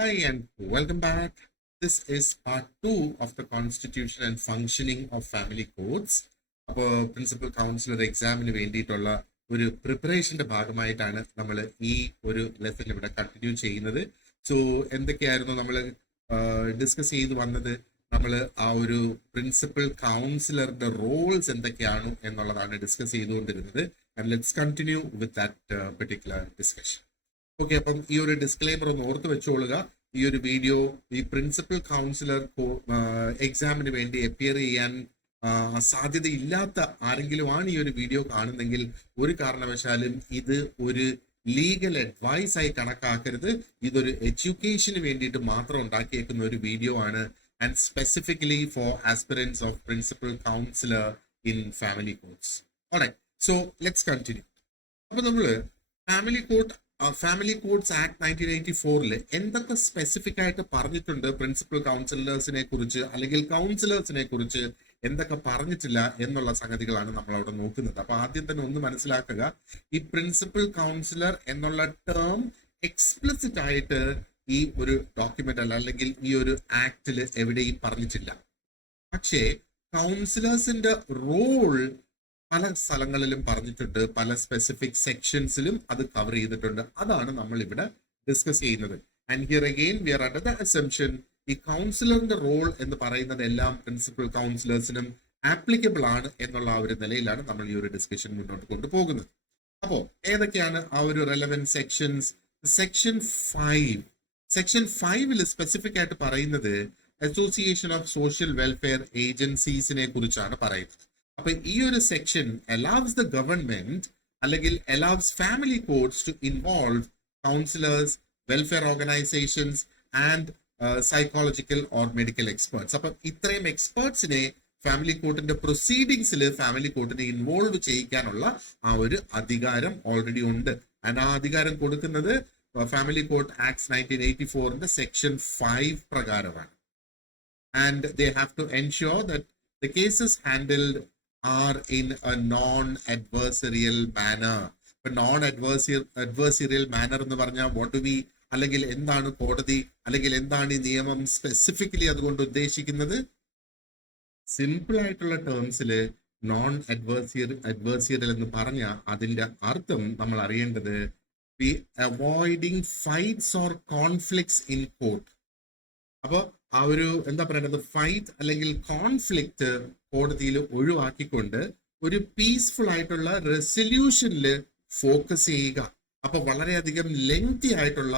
Hi and welcome back. This is part 2 of the constitution and functioning of family courts. അപ്പോൾ principal councillor എക്സാമിന് വേണ്ടിയിട്ടുള്ള ഒരു പ്രിപ്പറേഷന്റെ ഭാഗമായിട്ടാണ് നമ്മൾ ഈ ഒരു ലെസൺ ഇവിടെ കണ്ടിന്യൂ ചെയ്യുന്നത്. സോ എന്തൊക്കെയായിരുന്നു നമ്മൾ ഡിസ്കസ് ചെയ്ത് വന്നത്? നമ്മൾ ആ ഒരു പ്രിൻസിപ്പൽ കൗൺസിലറുടെ റോൾസ് എന്തൊക്കെയാണ് എന്നുള്ളതാണ് ഡിസ്കസ് ചെയ്തുകൊണ്ടിരുന്നത്. And let's continue with that particular discussion. Okay, അപ്പം ഈ ഒരു ഡിസ്ക്ലെയിമർ ഒന്ന് ഓർത്ത് വെച്ചോളുക. ഈ ഒരു വീഡിയോ ഈ പ്രിൻസിപ്പൽ കൗൺസിലർ എക്സാമിന് വേണ്ടി അപ്പിയർ ചെയ്യാൻ സാധ്യതയില്ലാത്ത ആരെങ്കിലും ആണ് ഈ ഒരു വീഡിയോ കാണുന്നെങ്കിൽ ഒരു കാരണവശാലും ഇത് ഒരു ലീഗൽ അഡ്വൈസ് ആയി കണക്കാക്കരുത്. ഇതൊരു എഡ്യൂക്കേഷന് വേണ്ടിയിട്ട് മാത്രം ഉണ്ടാക്കിയേക്കുന്ന ഒരു വീഡിയോ ആണ്. And specifically for aspirants of principal counsellor in family courts. Alright, so let's continue. അപ്പൊ നമ്മള് ഫാമിലി കോഡ്സ് ആക്ട് 1984 എന്തൊക്കെ സ്പെസിഫിക് ആയിട്ട് പറഞ്ഞിട്ടുണ്ട് പ്രിൻസിപ്പൽ കൗൺസിലേഴ്സിനെ കുറിച്ച്, അല്ലെങ്കിൽ കൗൺസിലേഴ്സിനെ കുറിച്ച് എന്തൊക്കെ പറഞ്ഞിട്ടില്ല എന്നുള്ള സംഗതികളാണ് നമ്മൾ അവിടെ നോക്കുന്നത്. അപ്പൊ ആദ്യം തന്നെ ഒന്ന് മനസ്സിലാക്കുക, ഈ പ്രിൻസിപ്പൽ കൗൺസിലർ എന്നുള്ള ടേം എക്സ്പ്ലിസിറ്റ് ആയിട്ട് ഈ ഒരു ഡോക്യുമെന്റ് അല്ലെങ്കിൽ ഈ ഒരു ആക്ടില് എവിടെയും പറഞ്ഞിട്ടില്ല. പക്ഷേ കൗൺസിലേഴ്സിന്റെ റോൾ പല സ്ഥലങ്ങളിലും പറഞ്ഞിട്ടുണ്ട്, പല സ്പെസിഫിക് സെക്ഷൻസിലും അത് കവർ ചെയ്തിട്ടുണ്ട്. അതാണ് നമ്മൾ ഇവിടെ ഡിസ്കസ് ചെയ്യുന്നത്. And here again we are under the assumption ഈ കൗൺസിലറിന്റെ റോൾ എന്ന് പറയുന്നത് എല്ലാം പ്രിൻസിപ്പൽ കൗൺസിലേഴ്സിനും ആപ്ലിക്കബിൾ ആണ് എന്നുള്ള ആ ഒരു നിലയിലാണ് നമ്മൾ ഈ ഒരു ഡിസ്കഷൻ മുന്നോട്ട് കൊണ്ടുപോകുന്നത്. അപ്പോ ഏതൊക്കെയാണ് ആ ഒരു റെലവെന്റ് സെക്ഷൻസ്? സെക്ഷൻ 5 സ്പെസിഫിക് ആയിട്ട് പറയുന്നത് അസോസിയേഷൻ ഓഫ് സോഷ്യൽ വെൽഫെയർ ഏജൻസീസിനെ കുറിച്ചാണ് പറയുന്നത്. അപ്പൊ ഈ ഒരു സെക്ഷൻ അലൗസ് ദ ഗവൺമെന്റ് അല്ലെങ്കിൽ allows family courts to involve counsellors, welfare organisations and psychological or medical experts. അപ്പൊ ഇത്രയും എക്സ്പേർട്സിനെ ഫാമിലി കോർട്ടിന്റെ പ്രൊസീഡിങ്സിൽ ഫാമിലി കോർട്ടിനെ ഇൻവോൾവ് ചെയ്യിക്കാനുള്ള ആ ഒരു അധികാരം ഓൾറെഡി ഉണ്ട്. ആൻഡ് ആ അധികാരം കൊടുക്കുന്നത് ഫാമിലി കോർട്ട് ആക്ട് 1984 സെക്ഷൻ 5 പ്രകാരമാണ്. And they have to ensure that the cases handled are in a non-adversarial manner. ഇപ്പൊ non-adversarial manner എന്ന് പറഞ്ഞാൽ what do we, അല്ലെങ്കിൽ എന്താണ് കോടതി, അല്ലെങ്കിൽ എന്താണ് ഈ നിയമം സ്പെസിഫിക്കലി അതുകൊണ്ട് ഉദ്ദേശിക്കുന്നത്? സിമ്പിൾ ആയിട്ടുള്ള ടേംസിൽ നോൺ അഡ്വേഴ്സിയറൽ എന്ന് പറഞ്ഞാൽ അതിന്റെ അർത്ഥം നമ്മൾ അറിയേണ്ടത് avoiding fights or conflicts in court. അപ്പൊ ആ ഒരു എന്താ പറയേണ്ടത്, ഫൈറ്റ് അല്ലെങ്കിൽ കോൺഫ്ലിക്റ്റ് കോടതിയിൽ ഒഴിവാക്കിക്കൊണ്ട് ഒരു പീസ്ഫുൾ ആയിട്ടുള്ള റെസൊല്യൂഷനിൽ ഫോക്കസ് ചെയ്യുക. അപ്പൊ വളരെയധികം ലെങ്തി ആയിട്ടുള്ള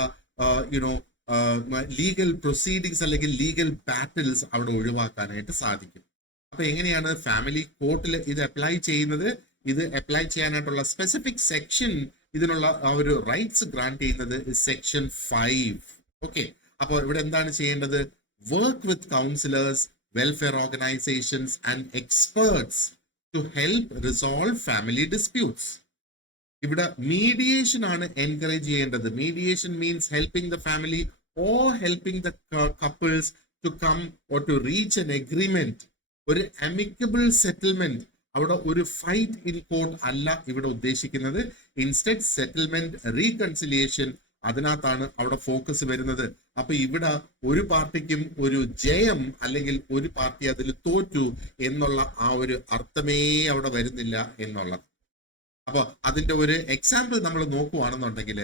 ലീഗൽ പ്രൊസീഡിങ്സ് അല്ലെങ്കിൽ ലീഗൽ ബാറ്റിൽസ് അവിടെ ഒഴിവാക്കാനായിട്ട് സാധിക്കും. അപ്പൊ എങ്ങനെയാണ് ഫാമിലി കോർട്ടിൽ ഇത് അപ്ലൈ ചെയ്യുന്നത്? ഇത് അപ്ലൈ ചെയ്യാനായിട്ടുള്ള സ്പെസിഫിക് സെക്ഷൻ, ഇതിനുള്ള ആ ഒരു റൈറ്റ്സ് ഗ്രാന്റ് ചെയ്യുന്നത് സെക്ഷൻ 5. ഓക്കെ, അപ്പോൾ ഇവിടെ എന്താണ് ചെയ്യേണ്ടത്? Work with counsellors, welfare organisations and experts to help resolve family disputes. ഇവിടെ മീഡിയേഷൻ ആണ് എൻകറേജ് ചെയ്യേണ്ടത്. Mediation means helping the family or helping the couples to come or to reach an agreement. ഒരു amicable settlement. അവിടെ ഒരു fight in court അല്ല ഇവിടെ ഉദ്ദേശിക്കുന്നത്. Instead settlement, reconciliation, അതിനകത്താണ് അവിടെ ഫോക്കസ് വരുന്നത്. അപ്പൊ ഇവിടെ ഒരു പാർട്ടിക്കും ഒരു ജയം അല്ലെങ്കിൽ ഒരു പാർട്ടി അതിൽ തോറ്റു എന്നുള്ള ആ ഒരു അർത്ഥമേ അവിടെ വരുന്നില്ല എന്നുള്ളത്. അപ്പൊ അതിന്റെ ഒരു എക്സാമ്പിൾ നമ്മൾ നോക്കുവാണെന്നുണ്ടെങ്കിൽ,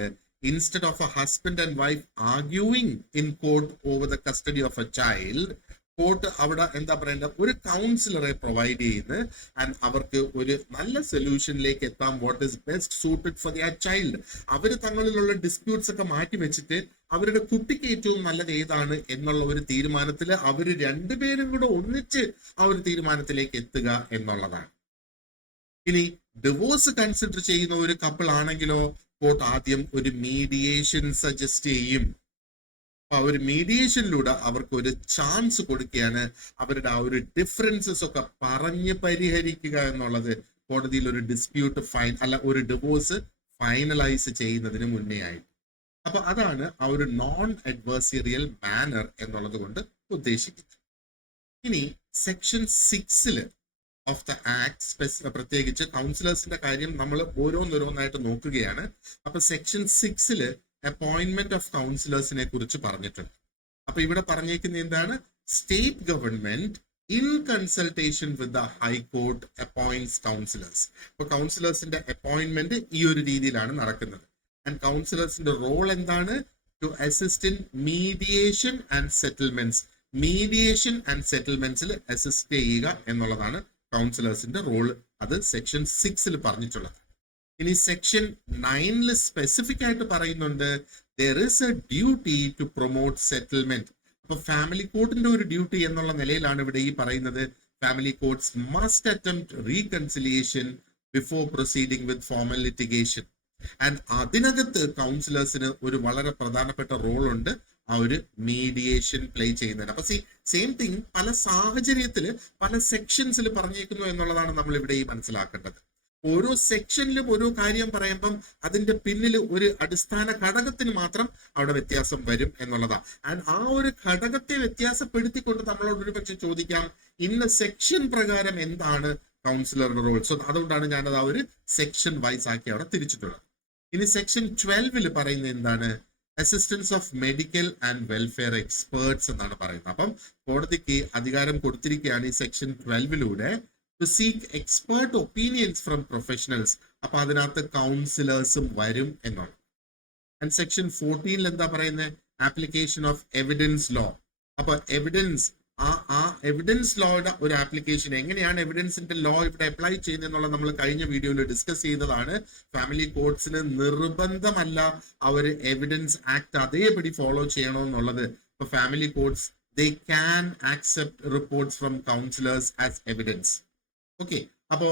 instead of a husband and wife arguing in court over the custody of a child, court അവിടെ എന്താ പറയേണ്ടത്, ഒരു കൗൺസിലറെ പ്രൊവൈഡ് ചെയ്യുന്നത് ആൻഡ് അവർക്ക് ഒരു നല്ല സൊല്യൂഷനിലേക്ക് എത്താം. What is best suited for their child. അവർ തങ്ങളിലുള്ള ഡിസ്പ്യൂട്ട്സ് ഒക്കെ മാറ്റി വെച്ചിട്ട് അവരുടെ കുട്ടിക്ക് ഏറ്റവും നല്ലത് ഏതാണ് എന്നുള്ള ഒരു തീരുമാനത്തിൽ അവർ രണ്ടുപേരും കൂടെ ഒന്നിച്ച് ആ ഒരു തീരുമാനത്തിലേക്ക് എത്തുക എന്നുള്ളതാണ്. ഇനി ഡിവോഴ്സ് കൺസിഡർ ചെയ്യുന്ന ഒരു കപ്പിൾ ആണെങ്കിലോ, കോർട്ട് ആദ്യം ഒരു മീഡിയേഷൻ സജസ്റ്റ് ചെയ്യും. അപ്പൊ ഒരു മീഡിയേഷനിലൂടെ അവർക്ക് ഒരു ചാൻസ് കൊടുക്കുകയാണ് അവരുടെ ആ ഒരു ഡിഫറൻസസ് ഒക്കെ പറഞ്ഞ് പരിഹരിക്കുക എന്നുള്ളത് കോടതിയിൽ ഒരു ഡിസ്പ്യൂട്ട് ഒരു ഡിവോഴ്സ് ഫൈനലൈസ് ചെയ്യുന്നതിന് മുന്നേ ആയിട്ട്. അപ്പൊ അതാണ് ആ ഒരു നോൺ അഡ്വേഴ്സറിയൽ മാനർ എന്നുള്ളത് കൊണ്ട് ഉദ്ദേശിക്കുന്നത്. ഇനി സെക്ഷൻ 6 ഓഫ് ദ ആക്ട് പ്രത്യേകിച്ച് കൗൺസിലേഴ്സിന്റെ കാര്യം നമ്മൾ ഓരോന്നോരോന്നായിട്ട് നോക്കുകയാണ്. അപ്പൊ സെക്ഷൻ 6 അപ്പോയിന്റ്മെന്റ് ഓഫ് കൗൺസിലേഴ്സിനെ കുറിച്ച് പറഞ്ഞിട്ടുണ്ട്. അപ്പൊ ഇവിടെ പറഞ്ഞേക്കുന്ന എന്താണ്? State government in consultation with the high court appoints counsellors. അപ്പൊ കൗൺസിലേഴ്സിന്റെ അപ്പോയിന്റ്മെന്റ് ഈ ഒരു രീതിയിലാണ് നടക്കുന്നത്. ആൻഡ് കൗൺസിലേഴ്സിന്റെ റോൾ എന്താണ്? To assist in mediation and settlements. Mediation and സെറ്റിൽമെന്റ്സിൽ അസിസ്റ്റ് ചെയ്യുക എന്നുള്ളതാണ് കൗൺസിലേഴ്സിന്റെ റോൾ. അത് സെക്ഷൻ 6 പറഞ്ഞിട്ടുള്ളത്. ഇനി സെക്ഷൻ 9 സ്പെസിഫിക് ആയിട്ട് പറയുന്നുണ്ട്, there is a duty to promote settlement. അപ്പൊ ഫാമിലി കോർട്ടിന്റെ ഒരു ഡ്യൂട്ടി എന്നുള്ള നിലയിലാണ് ഇവിടെ ഈ പറയുന്നത്, family courts must attempt reconciliation before proceeding with formal litigation. And അതിനകത്ത് കൗൺസിലേഴ്സിന് ഒരു വളരെ പ്രധാനപ്പെട്ട റോൾ ഉണ്ട്, ആ ഒരു മീഡിയേഷൻ പ്ലേ ചെയ്യുന്നതിന്. അപ്പൊ സെയിം തിങ് പല സാഹചര്യത്തില് പല സെക്ഷൻസിൽ പറഞ്ഞേക്കുന്നു എന്നുള്ളതാണ് നമ്മൾ ഇവിടെ ഈ മനസ്സിലാക്കേണ്ടത്. ഓരോ സെക്ഷനിലും ഓരോ കാര്യം പറയുമ്പം അതിന്റെ പിന്നിൽ ഒരു അടിസ്ഥാന ഘടകത്തിന് മാത്രം അവിടെ വ്യത്യാസം വരും എന്നുള്ളതാണ്. ആൻഡ് ആ ഒരു ഘടകത്തെ വ്യത്യാസപ്പെടുത്തിക്കൊണ്ട് നമ്മളോട് ഒരു പക്ഷെ ചോദിക്കാം, ഇന്ന സെക്ഷൻ പ്രകാരം എന്താണ് കൗൺസിലറുടെ റോൾ. സോ അതുകൊണ്ടാണ് ഞാനത് ആ ഒരു സെക്ഷൻ വൈസ് ആക്കി അവിടെ തിരിച്ചിട്ടുള്ളത്. ഇനി സെക്ഷൻ 12 പറയുന്നത് എന്താണ്? Assistance of medical and welfare experts എന്നാണ് പറയുന്നത്. അപ്പം കോടതിക്ക് അധികാരം കൊടുത്തിരിക്കുകയാണ് ഈ section 12 to seek expert opinions from professionals. അപ്പൊ അതിനകത്ത് കൗൺസിലേഴ്സും വരും എന്നാണ്. ആൻഡ് സെക്ഷൻ 14 എന്താ പറയുന്നത്? Application of evidence law. അപ്പൊ എവിഡൻസ്, ആ എവിഡൻസ് ലോയുടെ ഒരു ആപ്ലിക്കേഷൻ, എങ്ങനെയാണ് എവിഡൻസിന്റെ ലോ ഇവിടെ അപ്ലൈ ചെയ്യുന്നതെന്നുള്ളത് നമ്മൾ കഴിഞ്ഞ വീഡിയോയിൽ ഡിസ്കസ് ചെയ്തതാണ്. ഫാമിലി കോർട്സിന് നിർബന്ധമല്ല അവര് എവിഡൻസ് ആക്ട് അതേപടി ഫോളോ ചെയ്യണമെന്നുള്ളത്. ഇപ്പൊ family courts they can accept reports from counselors as evidence. Okay, അപ്പോ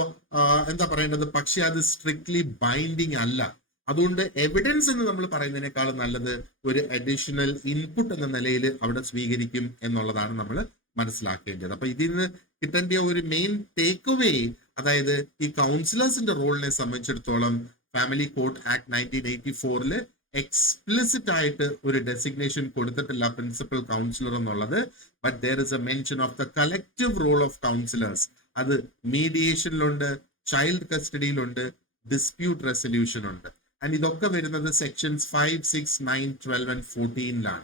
എന്താ പറയേണ്ടത്? പക്ഷെ അത് സ്ട്രിക്ട്ലി ബൈൻഡിങ് അല്ല. അതുകൊണ്ട് എവിഡൻസ് എന്ന് നമ്മൾ പറയുന്നതിനേക്കാൾ നല്ലത് ഒരു അഡീഷണൽ ഇൻപുട്ട് എന്ന നിലയിൽ അവിടെ സ്വീകരിക്കും എന്നുള്ളതാണ് നമ്മൾ മനസ്സിലാക്കേണ്ടത്. അപ്പൊ ഇതിൽ നിന്ന് കിട്ടേണ്ട ഒരു മെയിൻ ടേക്ക് അവേ, അതായത് ഈ കൗൺസിലേഴ്സിന്റെ റോളിനെ സംബന്ധിച്ചിടത്തോളം ഫാമിലി കോർട്ട് ആക്ട് 1984 എക്സ്പ്ലിസിറ്റ് ആയിട്ട് ഒരു ഡെസിഗ്നേഷൻ കൊടുത്തിട്ടില്ല പ്രിൻസിപ്പൽ കൗൺസിലർ എന്നുള്ളത്. But there is a mention of the collective role of counsellors. അത് മീഡിയേഷനിലുണ്ട്, ചൈൽഡ് കസ്റ്റഡിയിലുണ്ട്, ഡിസ്പ്യൂട്ട് റെസൊല്യൂഷൻ ഉണ്ട്. ആൻഡ് ഇതൊക്കെ വരുന്നത് സെക്ഷൻസ് 5, 6, 9, 12 and 14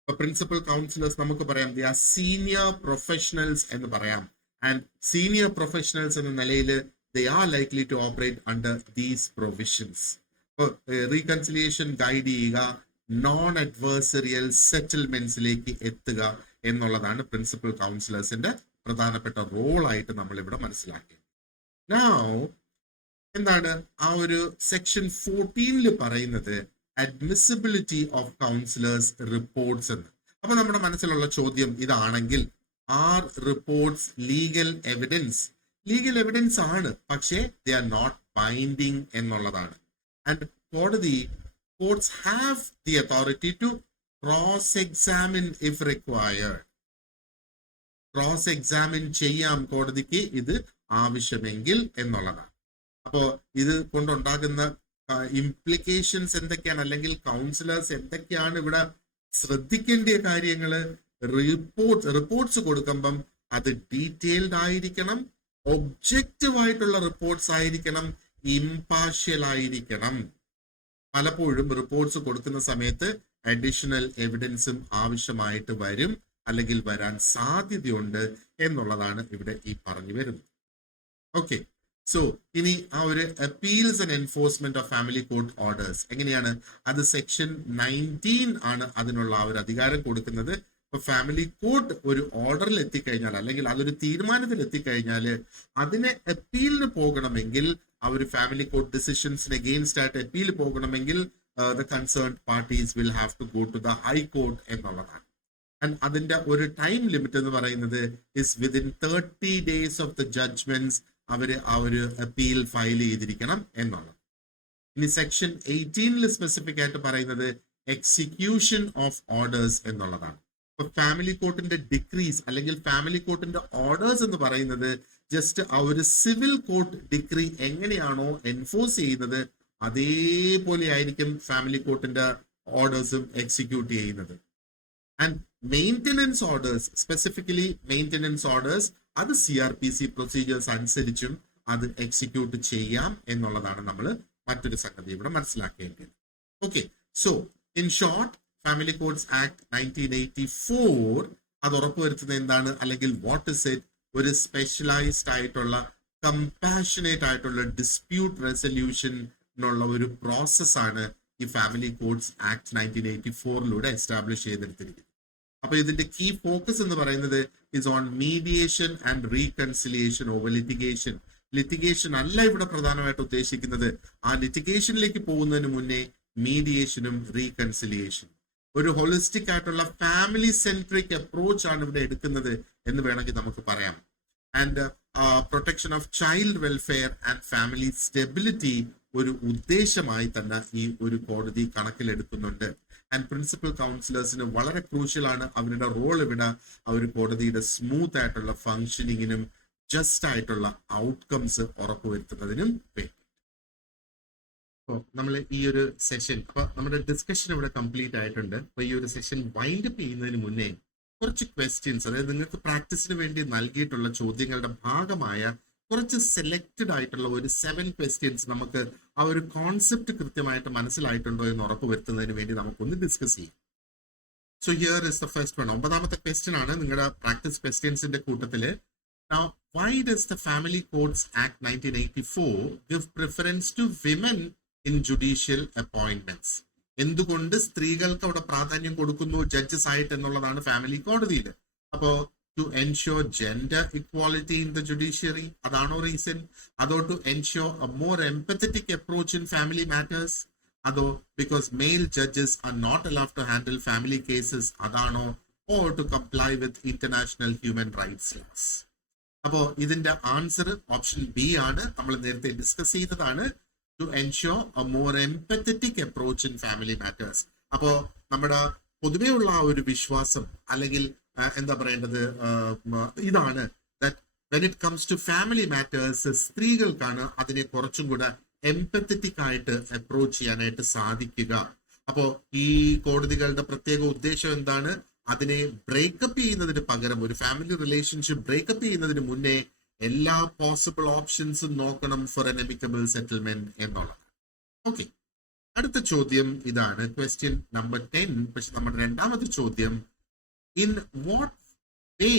ഇപ്പൊ പ്രിൻസിപ്പൽ കൗൺസിലേഴ്സ് നമുക്ക് പറയാം ദേ ആർ സീനിയർ പ്രൊഫഷണൽസ് എന്ന് പറയാം. ആൻഡ് സീനിയർ പ്രൊഫഷണൽസ് എന്ന നിലയിൽ they are likely to operate under these provisions. ഇപ്പൊ റീകൺസിലിയേഷൻ ഗൈഡ് ചെയ്യുക, നോൺ അഡ്വേഴ്സറിയൽ സെറ്റിൽമെന്റ്സിലേക്ക് എത്തുക എന്നുള്ളതാണ് പ്രിൻസിപ്പൽ കൗൺസിലേഴ്സിന്റെ പ്രധാനപ്പെട്ട റോൾ ആയിട്ട് നമ്മൾ ഇവിടെ മനസ്സിലാക്കി. നൗ എന്താണ് ആ ഒരു സെക്ഷൻ 14 പറയുന്നത്? അഡ്മിസിബിലിറ്റി ഓഫ് കൗൺസിലേഴ്സ് റിപ്പോർട്ട്സ് എന്ന്. അപ്പൊ നമ്മുടെ മനസ്സിലുള്ള ചോദ്യം ഇതാണെങ്കിൽ, are reports legal evidence? Legal evidence ആണ്, പക്ഷേ ദേ ആർ നോട്ട് ബൈൻഡിങ് എന്നുള്ളതാണ്. And courts have the authority to cross-examine if required. Cross examine ചെയ്യാം കോടതിക്ക് ഇത് ആവശ്യമെങ്കിൽ എന്നുള്ളതാണ്. അപ്പോ ഇത് കൊണ്ടുണ്ടാകുന്ന ഇംപ്ലിക്കേഷൻസ് എന്തൊക്കെയാണ്, അല്ലെങ്കിൽ കൗൺസിലേഴ്സ് എന്തൊക്കെയാണ് ഇവിടെ ശ്രദ്ധിക്കേണ്ട കാര്യങ്ങള്? റിപ്പോർട്ട്സ് കൊടുക്കുമ്പം അത് ഡീറ്റെയിൽഡ് ആയിരിക്കണം, ഒബ്ജക്റ്റീവ് ആയിട്ടുള്ള റിപ്പോർട്ട്സ് ആയിരിക്കണം, ഇംപാർഷ്യൽ ആയിരിക്കണം. പലപ്പോഴും റിപ്പോർട്ട്സ് കൊടുക്കുന്ന സമയത്ത് അഡീഷണൽ എവിഡൻസും ആവശ്യമായിട്ട് വരും, അല്ലെങ്കിൽ വരാൻ സാധ്യതയുണ്ട് എന്നുള്ളതാണ് ഇവിടെ ഈ പറഞ്ഞു വരുന്നത്. ഓക്കെ, സോ ഇനി ആ ഒരു appeals and enforcement of family court orders എങ്ങനെയാണ്? അത് സെക്ഷൻ 19 ആണ് അതിനുള്ള ആ ഒരു അധികാരം കൊടുക്കുന്നത്. ഇപ്പൊ ഫാമിലി കോർട്ട് ഒരു ഓർഡറിൽ എത്തിക്കഴിഞ്ഞാൽ, അല്ലെങ്കിൽ അതൊരു തീരുമാനത്തിൽ എത്തിക്കഴിഞ്ഞാൽ അതിനെ അപ്പീലിന് പോകണമെങ്കിൽ, ആ ഒരു ഫാമിലി കോർട്ട് ഡിസിഷൻസിന് അഗെയിൻസ്റ്റ് ആയിട്ട് അപ്പീൽ പോകണമെങ്കിൽ the concerned parties will have to go to the high court എന്നുള്ളതാണ്. ആൻഡ് അതിന്റെ ഒരു ടൈം ലിമിറ്റ് എന്ന് പറയുന്നത് is within 30 days of the judgements അവര് ആ ഒരു അപ്പീൽ ഫയൽ ചെയ്തിരിക്കണം എന്നാണ്. ഇനി സെക്ഷൻ 18 സ്പെസിഫിക് ആയിട്ട് പറയുന്നത് എക്സിക്യൂഷൻ ഓഫ് ഓർഡേഴ്സ് എന്നുള്ളതാണ്. ഇപ്പൊ ഫാമിലി കോർട്ടിന്റെ ഡിക്രീസ് അല്ലെങ്കിൽ ഫാമിലി കോർട്ടിന്റെ ഓർഡേഴ്സ് എന്ന് പറയുന്നത് ജസ്റ്റ് ആ ഒരു സിവിൽ കോർട്ട് ഡിക്രി എങ്ങനെയാണോ എൻഫോഴ്സ് ചെയ്യുന്നത് അതേപോലെ ആയിരിക്കും ഫാമിലി കോർട്ടിന്റെ ഓർഡേഴ്സും എക്സിക്യൂട്ട് ചെയ്യുന്നത്. And maintenance orders, specifically maintenance orders, അത് CRPC പ്രൊസീജിയേഴ്സ് അനുസരിച്ചും അത് എക്സിക്യൂട്ട് ചെയ്യാം എന്നുള്ളതാണ് നമ്മൾ മറ്റൊരു സംഗതി ഇവിടെ മനസ്സിലാക്കേണ്ടത്. Okay, so in short, family codes act 1984 അത് ഉറപ്പുവരുത്തുന്നത് എന്താണ്, അല്ലെങ്കിൽ വാട്ട് ഇസ് ഇറ്റ്? ഒരു സ്പെഷ്യലൈസ്ഡ് ആയിട്ടുള്ള കമ്പാഷനേറ്റ് ആയിട്ടുള്ള ഡിസ്പ്യൂട്ട് റെസൊല്യൂഷനുള്ള ഒരു പ്രോസസ്സാണ് ഈ ഫാമിലി കോഡ്സ് ആക്ട് 1984 എസ്റ്റാബ്ലിഷ് ചെയ്തെടുത്തിരിക്കുന്നത്. അപ്പൊ ഇതിന്റെ കീ ഫോക്കസ് എന്ന് പറയുന്നത് is on mediation and reconciliation over litigation. Litigation അല്ല ഇവിടെ പ്രധാനമായിട്ട് ഉദ്ദേശിക്കുന്നത്. ആ ലിറ്റിഗേഷനിലേക്ക് പോകുന്നതിന് മുന്നേ മീഡിയേഷനും റീകൺസിലിയേഷനും ഒരു ഹോളിസ്റ്റിക് ആയിട്ടുള്ള ഫാമിലി സെൻട്രിക് അപ്രോച്ച് ആണ് ഇവിടെ എടുക്കുന്നത് എന്ന് വേണമെങ്കിൽ നമുക്ക് പറയാം. And protection of child welfare and family stability ഒരു ഉദ്ദേശമായി തന്നെ ഈ ഒരു കോടതി കണക്കിലെടുക്കുന്നുണ്ട്. ആൻഡ് പ്രിൻസിപ്പൽ കൗൺസിലേഴ്സിന് വളരെ ക്രൂഷ്യൽ ആണ് അവരുടെ റോൾ ഇവിടെ ആ ഒരു കോടതിയുടെ സ്മൂത്ത് ആയിട്ടുള്ള ഫങ്ഷനിങ്ങിനും ജസ്റ്റ് ആയിട്ടുള്ള ഔട്ട്കംസ് ഉറപ്പുവരുത്തുന്നതിനും വേണ്ടി. അപ്പോൾ നമ്മൾ ഈ ഒരു സെഷൻ, അപ്പൊ നമ്മുടെ ഡിസ്കഷൻ ഇവിടെ കംപ്ലീറ്റ് ആയിട്ടുണ്ട്. അപ്പൊ ഈ ഒരു സെഷൻ വൈൻഡ് അപ്പ് ചെയ്യുന്നതിന് മുന്നേ കുറച്ച് ക്വസ്റ്റ്യൻസ്, അതായത് നിങ്ങൾക്ക് പ്രാക്ടീസിന് വേണ്ടി നൽകിയിട്ടുള്ള ചോദ്യങ്ങളുടെ ഭാഗമായ കുറച്ച് സെലക്റ്റഡ് ആയിട്ടുള്ള ഒരു 7 ക്വസ്റ്റ്യൻസ് നമുക്ക് ആ ഒരു കോൺസെപ്റ്റ് കൃത്യമായിട്ട് മനസ്സിലായിട്ടുണ്ടോ എന്ന് ഉറപ്പുവരുത്തുന്നതിന് വേണ്ടി നമുക്കൊന്ന് ഡിസ്കസ് ചെയ്യാം. So here is the first one. 9ാമത്തെ ക്വസ്റ്റ്യൻ ആണ് നിങ്ങളുടെ പ്രാക്ടീസ് ക്വസ്റ്റ്യൻസിന്റെ കൂട്ടത്തില്. Now, why does the Family Codes Act 1984 give preference to women in judicial appointments? എന്തുകൊണ്ട് സ്ത്രീകൾക്ക് അവിടെ പ്രാധാന്യം കൊടുക്കുന്നു ജഡ്ജസ് ആയിട്ട് എന്നുള്ളതാണ് ഫാമിലി കോടതിയിൽ. അപ്പോ to ensure gender equality in the judiciary, അതാണോ റീസൺ? അതോ to ensure a more empathetic approach in family matters? അതോ because male judges are not allowed to handle family cases, അതാണോ? Or to comply with international human rights laws? അപ്പോ ഇതിന്റെ answer option B ആണ്. നമ്മൾ നേരത്തെ discuss ചെയ്തതാണ്, to ensure a more empathetic approach in family matters. അപ്പോ നമ്മുടെ പൊതുവെയുള്ള ആ ഒരു വിശ്വാസം, അല്ലെങ്കിൽ എന്താ പറയേണ്ടത്, ഇതാണ് that when it comes to family matters സ്ത്രീകൾക്കാണ് അതിനെ കുറച്ചും കൂടെ എംപത്തറ്റിക് ആയിട്ട് അപ്രോച്ച് ചെയ്യാനായിട്ട് സാധിക്കുക. അപ്പോ ഈ കോടതികളുടെ പ്രത്യേക ഉദ്ദേശം എന്താണ്? അതിനെ ബ്രേക്കപ്പ് ചെയ്യുന്നതിന് പകരം, ഒരു ഫാമിലി റിലേഷൻഷിപ്പ് ബ്രേക്കപ്പ് ചെയ്യുന്നതിന് മുന്നേ എല്ലാ പോസിബിൾ ഓപ്ഷൻസും നോക്കണം ഫോർ എൻ എമിക്കബിൾ സെറ്റിൽമെന്റ് എന്നുള്ളത്. ഓക്കെ, അടുത്ത ചോദ്യം ഇതാണ്, ക്വസ്റ്റ്യൻ നമ്പർ 10. പക്ഷെ നമ്മുടെ രണ്ടാമത്തെ ചോദ്യം, in what way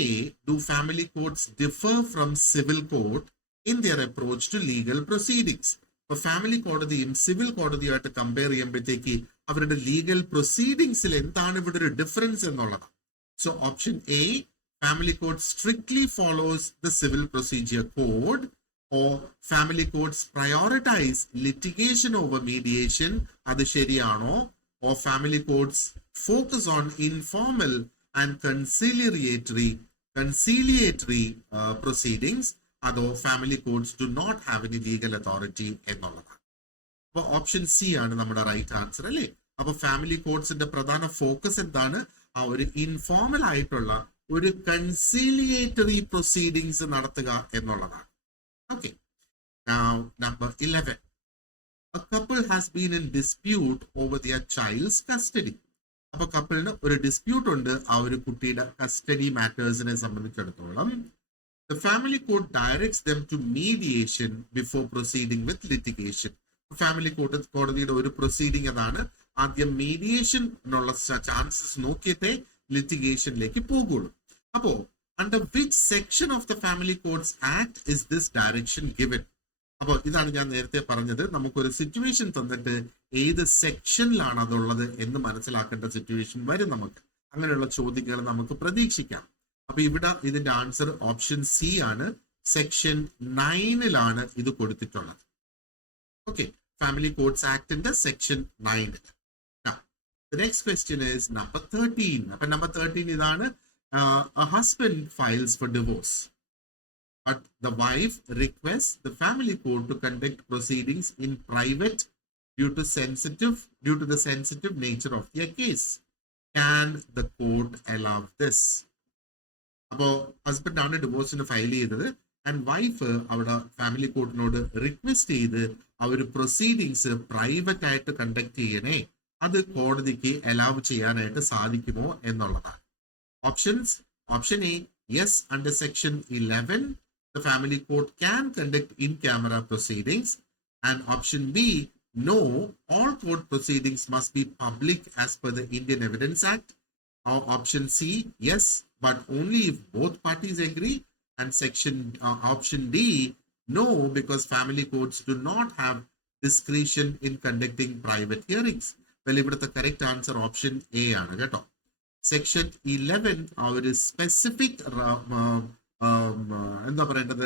do family codes differ from civil code in their approach to legal proceedings? ഇപ്പൊ ഫാമിലി കോടതിയും സിവിൽ കോടതിയുമായിട്ട് കമ്പയർ ചെയ്യുമ്പോഴത്തേക്ക് അവരുടെ ലീഗൽ പ്രൊസീഡിങ്സിൽ എന്താണ് ഇവിടെ ഒരു ഡിഫറൻസ് എന്നുള്ളതാണ്. So option A, family code strictly follows the civil procedure code, or family codes prioritize litigation over mediation, അത് ശരിയാണോ? Or family codes focus on informal and conciliatory proceedings, അതോ family codes do not have any legal authority എന്നുള്ളതാണ്. അപ്പൊ option C ആണ് നമ്മുടെ right answer, അല്ലേ? അപ്പൊ family കോഡ്സിന്റെ പ്രധാന ഫോക്കസ് എന്താണ്? ആ ഒരു ഇൻഫോർമൽ ആയിട്ടുള്ള ഒരു കൺസീലിയേറ്ററി പ്രൊസീഡിങ്സ് നടത്തുക എന്നുള്ളതാണ്. Okay, number 11. A couple has been in dispute over their child's custody. അപ്പൊ കപ്പിളിന് ഒരു ഡിസ്പ്യൂട്ട് ഉണ്ട് ആ ഒരു കുട്ടിയുടെ കസ്റ്റഡി മാറ്റേഴ്സിനെ സംബന്ധിച്ചിടത്തോളം. The family code directs them to mediation before proceeding with litigation. Family കോടതിയുടെ ഒരു പ്രൊസീഡിംഗ് അതാണ്, ആദ്യം മീഡിയേഷൻ എന്നുള്ള ചാൻസസ് നോക്കിയിട്ടേ ലിറ്റിഗേഷനിലേക്ക് പോകുള്ളൂ. അപ്പോ under which section of the family codes act is this direction given? അപ്പോ ഇതാണ് ഞാൻ നേരത്തെ പറഞ്ഞത്, നമുക്കൊരു സിറ്റുവേഷൻ തന്നിട്ട് ഏത് സെക്ഷനിലാണ് അതുള്ളത് എന്ന് മനസ്സിലാക്കേണ്ട സിറ്റുവേഷൻ വരും. നമുക്ക് അങ്ങനെയുള്ള ചോദ്യങ്ങൾ നമുക്ക് പ്രതീക്ഷിക്കാം. അപ്പൊ ഇവിടെ ഇതിന്റെ ആൻസർ ഓപ്ഷൻ സി ആണ്. സെക്ഷൻ 9 ഇത് കൊടുത്തിട്ടുള്ളത്. ഓക്കെ, ഫാമിലി കോഡ്സ് ആക്ടിന്റെ section 9. The next question is number 13. അപ്പൊ നമ്പർ 13 ഇതാണ്, a husband files for divorce, but the wife requests the family court to conduct proceedings in private due to the sensitive nature of their case. Can the court allow this? അപ്പോ husband ആണ് ഡിവോഴ്സിന് file ചെയ്തത്, and wife അവിടെ family കോർട്ടിനോട് request ചെയ്ത് ആ ഒരു proceedings private ആയിട്ട് conduct ചെയ്യണേ, അത് കോടതിക്ക് അലൗ ചെയ്യാനായിട്ട് സാധിക്കുമോ എന്നുള്ളതാണ്. Options: option A, yes, under section 11 the family court can conduct in camera proceedings, and option B, no, all court proceedings must be public as per the Indian Evidence Act. Or option C, yes, but only if both parties agree. And option D, no, because family courts do not have discretion in conducting private hearings. Well, ഇവിടുത്തെ correct answer option A ആണ് കേട്ടോ. Section 11 ആ ഒരു specific എന്താ പറയേണ്ടത്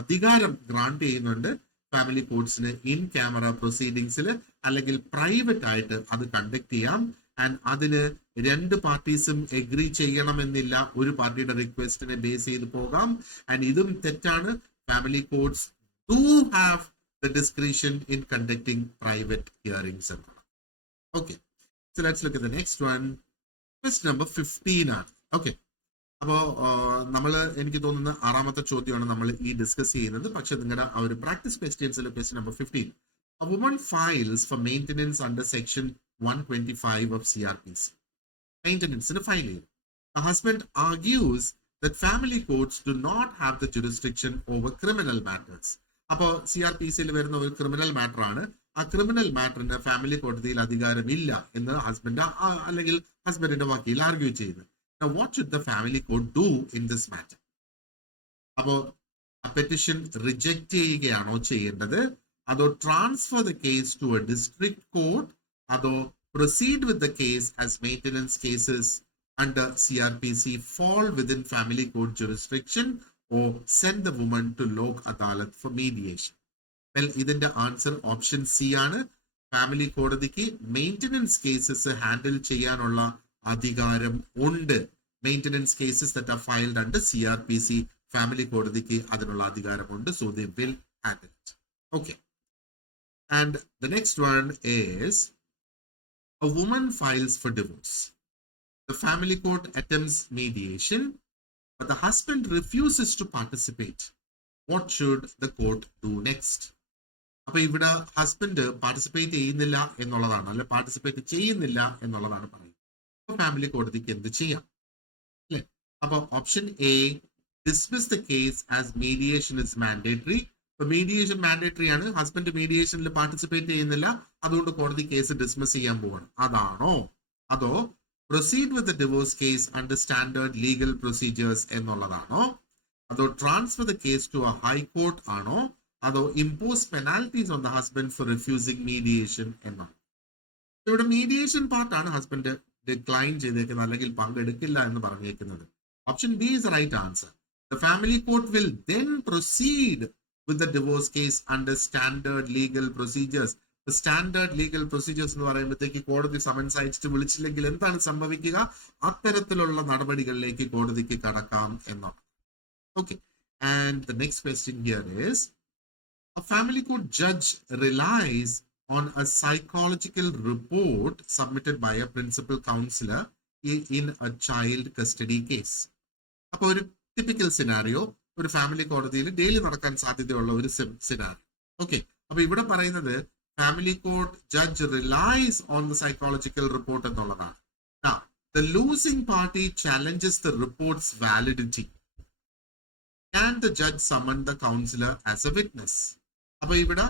അധികാരം grant ചെയ്യുന്നുണ്ട് family കോർട്സിന് in camera പ്രൊസീഡിങ്സിൽ അല്ലെങ്കിൽ പ്രൈവറ്റ് ആയിട്ട് അത് കണ്ടക്ട് ചെയ്യാം. ആൻഡ് അതിന് രണ്ട് പാർട്ടീസും എഗ്രി ചെയ്യണമെന്നില്ല, ഒരു പാർട്ടിയുടെ റിക്വസ്റ്റിനെ ബേസ് ചെയ്ത് പോകാം. ആൻഡ് ഇതും തെറ്റാണ്. Family courts do have the discretion in conducting private hearings എന്നാണ്. Okay, so let's look at the next one. Question number 15 ആണ്. ഓക്കെ, അപ്പോ എനിക്ക് തോന്നുന്ന 6ാമത്തെ ചോദ്യമാണ് നമ്മൾ ഈ ഡിസ്കസ് ചെയ്യുന്നത്. പക്ഷെ നിങ്ങളുടെ ആ ഒരു പ്രാക്ടീസ് ക്വസ്റ്റ്യൻസിൽ question number 15, a woman files for maintenance under section 125 of CRPC. Maintenance in a filing. The husband argues that family courts do not have the jurisdiction over criminal matters. അപ്പോൾ CRPCയിൽ വരുന്ന ഒരു criminal matter ആണ്. ആ criminal മാറ്ററിന് family കോടതിയിൽ അധികാരമില്ല എന്ന് അല്ലെങ്കിൽ ഹസ്ബൻഡിന്റെ വക്കീൽ ആർഗ്യൂ ചെയ്യുന്നു. Now, what should the family court do in this matter? അപ്പോൾ ആ പെറ്റിഷൻ റിജക്ട് ചെയ്യുകയാണോ ചെയ്യേണ്ടത്, അതോ transfer the case to a district court, അതോ proceed with the case as maintenance cases under CRPC fall within family court jurisdiction, or send the woman to Lok Adalat for mediation? Well, ഇതിന്റെ answer option C ആണ്. Family കോടതിക്ക് maintenance cases handle ചെയ്യാനുള്ള അധികാരം ഉണ്ട്. Maintenance cases that are filed under CRPC, family കോടതിക്ക് അതിനുള്ള അധികാരമുണ്ട്. So they will handle it. Okay, and the next one is a woman files for divorce. The family court attempts mediation, but the husband refuses to participate. What should the court do next? അപ്പൊ ഇവിടെ husband participate ചെയ്യുന്നില്ല എന്നുള്ളതാണ്, അല്ലെ participate ചെയ്യുന്നില്ല എന്നുള്ളതാണ് പറയുന്നത്. Family കോടതിക്ക് എന്ത് ചെയ്യാം അല്ലെ? അപ്പൊ option A, dismiss the case as mediation is mandatory. ഇപ്പൊ മീഡിയേഷൻ മാൻഡേറ്ററി ആണ്, ഹസ്ബൻഡ് മീഡിയേഷനിൽ പാർട്ടിസിപ്പേറ്റ് ചെയ്യുന്നില്ല, അതുകൊണ്ട് കോടതി കേസ് ഡിസ്മിസ് ചെയ്യാൻ പോവാണ്, അതാണോ? അതോ proceed with the divorce case under standard legal procedures എന്നുള്ളതാണോ? അതോ transfer the case to a high court ആണോ? അതോ impose penalties on the husband for refusing mediation എന്നാണ്? ഇവിടെ മീഡിയേഷൻ പാർട്ടാണ് ഹസ്ബൻഡ് ഡിക്ലൈൻ ചെയ്തേക്കുന്നത് അല്ലെങ്കിൽ പങ്കെടുക്കില്ല എന്ന് പറഞ്ഞേക്കുന്നത്. Option B is right answer. The family court will then proceed with the divorce case under standard legal procedures. The standard legal procedures എന്ന് പറയുമ്പോഴത്തേക്ക് കോടതി സമൻസ് അയച്ചിട്ട് വിളിച്ചില്ലെങ്കിൽ എന്താണ് സംഭവിക്കുക? അത്തരത്തിലുള്ള നടപടികളിലേക്ക് കോടതിക്ക് കടക്കാം എന്നാണ്. Okay, and the next question here is, a family court judge relies on a psychological report submitted by a principal counselor in a child custody case. അപ്പോൾ ഒരു ടിപ്പിക്കൽ സിനാരിയോ ഒരു ഫാമിലി കോടതിയിൽ ഡെയിലി നടക്കാൻ സാധ്യതയുള്ള ഒരു സിനാരിയോ. ഓക്കെ, അപ്പൊ ഇവിടെ പറയുന്നത് family court judge റിലൈസ് on the psychological report എന്നുള്ളതാണ്. Now, the losing party challenges the report's validity. Can the judge summon the counselor as a witness? അപ്പൊ ഇവിടെ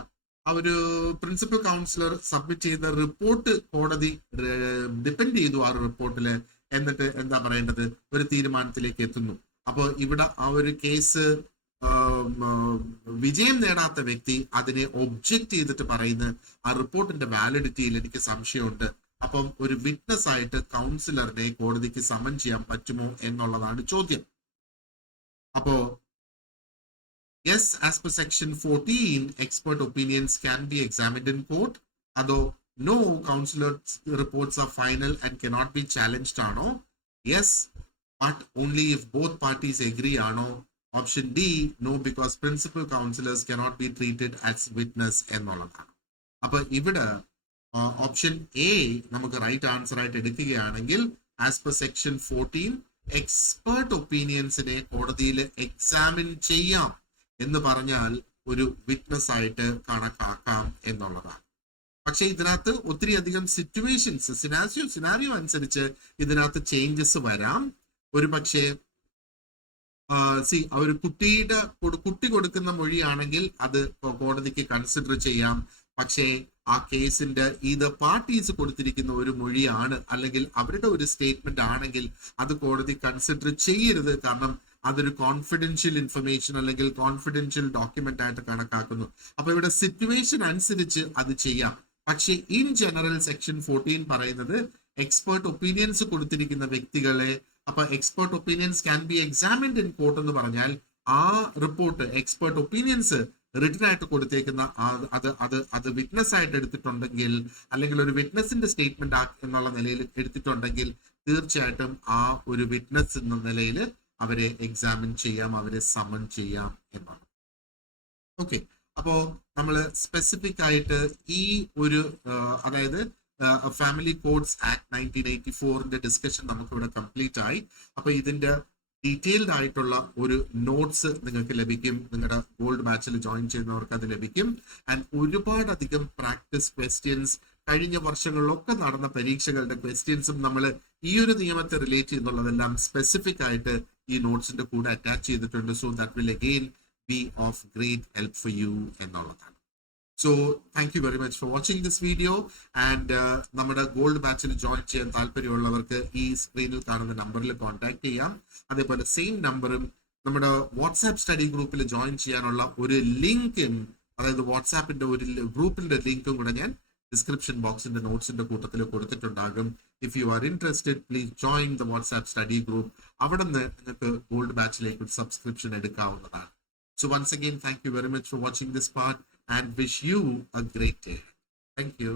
ആ ഒരു പ്രിൻസിപ്പൽ കൗൺസിലർ സബ്മിറ്റ് ചെയ്ത റിപ്പോർട്ട് കോടതി ഡിപ്പെൻഡ് ചെയ്തു ആ റിപ്പോർട്ടില്, എന്നിട്ട് എന്താ പറയേണ്ടത്, ഒരു തീരുമാനത്തിലേക്ക് എത്തുന്നു. അപ്പോൾ ഇവിടെ ആ ഒരു കേസ് വിജയം നേടാത്ത വ്യക്തി അതിനെ ഒബ്ജക്ട് ചെയ്തിട്ട് പറയുന്ന ആ റിപ്പോർട്ടിന്റെ വാലിഡിറ്റിയിൽ എനിക്ക് സംശയമുണ്ട്, അപ്പം ഒരു വിറ്റ്നസ് ആയിട്ട് കൗൺസിലറിനെ കോടതിക്ക് സമൻ ചെയ്യാൻ പറ്റുമോ എന്നുള്ളതാണ് ചോദ്യം. അപ്പോ yes, as per section 14 expert opinions can be examined in court. അതോ no, counsellor reports are final and cannot be challenged ആണോ? Yes, but only if both parties agree ആണോ? Option D, no, because principal counsellors cannot be treated as witness എന്നുള്ളതാണ്. അപ്പൊ ഇവിടെ option A നമുക്ക് right answer ആയിട്ട് എടുക്കുകയാണെങ്കിൽ as per section 14 expert ഒപ്പീനിയൻസിനെ കോടതിയിൽ എക്സാമിൻ ചെയ്യാം എന്ന് പറഞ്ഞാൽ ഒരു വിറ്റ്നസ് ആയിട്ട് കണക്കാക്കാം എന്നുള്ളതാണ്. പക്ഷെ ഇതിനകത്ത് ഒത്തിരി അധികം സിറ്റുവേഷൻസ് സിനാരിയോ അനുസരിച്ച് ഇതിനകത്ത് ചേഞ്ചസ് വരാം. ഒരു പക്ഷേ ഒരു കുട്ടി കൊടുക്കുന്ന മൊഴിയാണെങ്കിൽ അത് കോടതിക്ക് കൺസിഡർ ചെയ്യാം. പക്ഷേ ആ കേസിന്റെ ഇത് പാർട്ടീസ് കൊടുത്തിരിക്കുന്ന ഒരു മൊഴിയാണ് അല്ലെങ്കിൽ അവരുടെ ഒരു സ്റ്റേറ്റ്മെന്റ് ആണെങ്കിൽ അത് കോടതി കൺസിഡർ ചെയ്യരുത്. കാരണം അതൊരു കോൺഫിഡൻഷ്യൽ ഇൻഫർമേഷൻ അല്ലെങ്കിൽ കോൺഫിഡൻഷ്യൽ ഡോക്യുമെന്റ് ആയിട്ട് കണക്കാക്കുന്നു. അപ്പൊ ഇവിടെ സിറ്റുവേഷൻ അനുസരിച്ച് അത് ചെയ്യാം. പക്ഷേ ഇൻ ജനറൽ സെക്ഷൻ 14 പറയുന്നത് എക്സ്പേർട്ട് ഒപ്പീനിയൻസ് കൊടുത്തിരിക്കുന്ന വ്യക്തികളെ, അപ്പൊ expert opinions can be examined in court എന്ന് പറഞ്ഞാൽ ആ റിപ്പോർട്ട് എക്സ്പേർട്ട് ഒപ്പീനിയൻസ് റിട്ടൺ ആയിട്ട് കൊടുത്തേക്കുന്ന അത് വിറ്റ്നസ് ആയിട്ട് എടുത്തിട്ടുണ്ടെങ്കിൽ അല്ലെങ്കിൽ ഒരു വിറ്റ്നസിന്റെ സ്റ്റേറ്റ്മെന്റ് എന്നുള്ള നിലയിൽ എടുത്തിട്ടുണ്ടെങ്കിൽ തീർച്ചയായിട്ടും ആ ഒരു വിറ്റ്നസ് എന്ന നിലയിൽ അവരെ എക്സാമിൻ ചെയ്യാം, അവരെ സമൺ ചെയ്യാം എന്നാണ്. ഓക്കെ, അപ്പോ നമ്മൾ സ്പെസിഫിക് ആയിട്ട് ഈ ഒരു അതായത് ഫാമിലി കോഡ്സ് ആക്ട് 1984 ഡിസ്കഷൻ നമുക്കിവിടെ കംപ്ലീറ്റ് ആയി. അപ്പൊ ഇതിന്റെ ഡീറ്റെയിൽഡ് ആയിട്ടുള്ള ഒരു നോട്ട്സ് നിങ്ങൾക്ക് ലഭിക്കും. നിങ്ങളുടെ ഗോൾഡ് ബാച്ചിൽ ജോയിൻ ചെയ്യുന്നവർക്ക് അത് ലഭിക്കും. ആൻഡ് ഒരുപാടധികം പ്രാക്ടീസ് ക്വസ്റ്റ്യൻസ് കഴിഞ്ഞ വർഷങ്ങളിലൊക്കെ നടന്ന പരീക്ഷകളുടെ ക്വസ്റ്റ്യൻസും നമ്മൾ ഈ ഒരു നിയമത്തെ റിലേറ്റ് ചെയ്യുന്നുള്ളതെല്ലാം സ്പെസിഫിക് ആയിട്ട് ഈ നോട്ട്സിന്റെ കൂടെ അറ്റാച്ച് ചെയ്തിട്ടുണ്ട്. So that will again be of great help for you എന്നുള്ളതാണ്. So thank you very much for watching this video. And നമ്മുടെ ഗോൾഡ് ബാച്ചിൽ ജോയിൻ ചെയ്യാൻ താല്പര്യമുള്ളവർക്ക് ഈ സ്ക്രീനിൽ കാണുന്ന നമ്പറിൽ കോൺടാക്ട് ചെയ്യാം. അതേപോലെ സെയിം നമ്പറും നമ്മുടെ വാട്സാപ്പ് സ്റ്റഡി ഗ്രൂപ്പിൽ ജോയിൻ ചെയ്യാനുള്ള ഒരു ലിങ്കും, അതായത് വാട്സാപ്പിന്റെ ഒരു ഗ്രൂപ്പിന്റെ ലിങ്കും കൂടെ ഞാൻ ഡിസ്ക്രിപ്ഷൻ ബോക്സിന്റെ നോട്ട്സിന്റെ കൂട്ടത്തിൽ കൊടുത്തിട്ടുണ്ടാകും. If you are interested please join the WhatsApp study group. അവിടെ നിന്ന് നിങ്ങൾക്ക് ഗോൾഡ് ബാച്ചിലേക്ക് ഒരു സബ്സ്ക്രിപ്ഷൻ എടുക്കാവുന്നതാണ്. So once again, thank you very much for watching this part and wish you a great day. Thank you.